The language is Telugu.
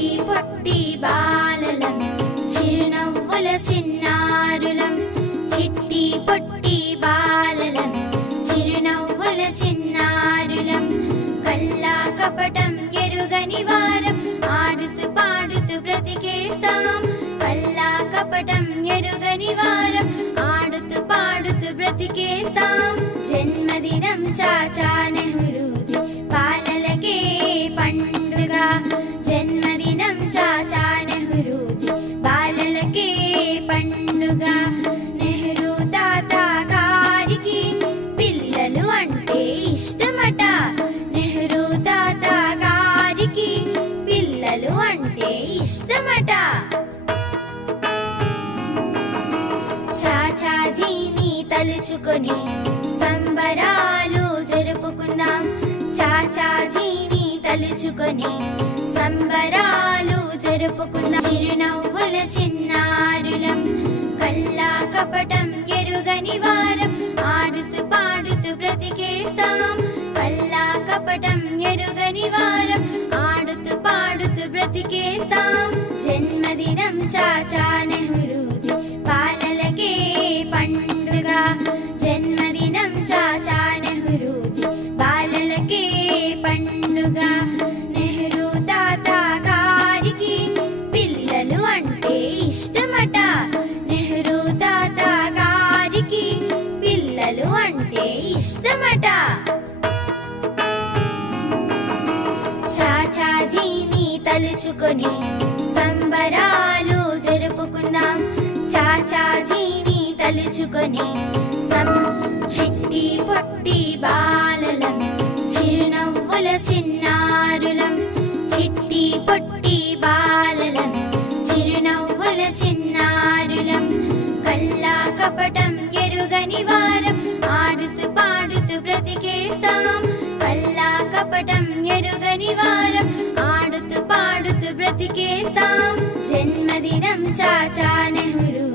చిట్టి పొట్టి బాలలం చిరునవ్వుల చిన్నారులం చిట్టి పొట్టి బాలలం చిరునవ్వుల చిన్నారులం కల్లా కపటం ఎరుగని వారం ఆడుతూ పాడుతూ బ్రతికేస్తాం కల్లా కపటం ఎరుగని వారం ఆడుతూ పాడుతూ బ్రతికేస్తాం జన్మదినం చాచా నెహ్రూజీ బాలలకే పండుగ జన్మదినం చాచా నెహ్రూజీ బాలలకే పండుగ నెహ్రూ తాత గారికి పిల్లలు అంటే ఇష్టమట నెహ్రూ తాత గారికి పిల్లలు అంటే ఇష్టమట చాచాజీని తలుచుకొని సంబరాలు జరుపుకుందాం చాచాజీని తలుచుకొని సంబరాలు జరుపుకుందాం చిరునవ్వుల చిన్నారులం కల్లా కపటం ఎరుగని వారం ఆడుతూ పాడుతూ బ్రతికేస్తాం కల్లా కపటం ఎరుగని వారం ఆడుతూ పాడుతూ బ్రతికేస్తాం జన్మదినం చాచా నెహ్రూజీ బాలలకే పండుగ జన్మదినం చాచా నెహ్రూజీ బాలలకే పండుగ నెహ్రూ తాత గారికి పిల్లలు అంటే ఇష్టమట నెహ్రూ తాత గారికి పిల్లలు అంటే ఇష్టమట చాచాజీని తలుచుకొని సంబరాలు జరుపుకుందాం చాచాజీని తలుచుకొని చిట్టి పొట్టి బాలలం చిరునవ్వుల చిన్నారులం చిట్టి పొట్టి బాలలం చిరునవ్వుల చిన్నారులం కల్లా కపటం ఎరుగని వారం ఆడుతూ పాడుతూ బ్రతికేస్తాం కల్లా కపటం ఎరుగని వారం ఆడుతూ పాడుతూ బ్రతికేస్తాం జన్మదినం చాచా నెహ్రూ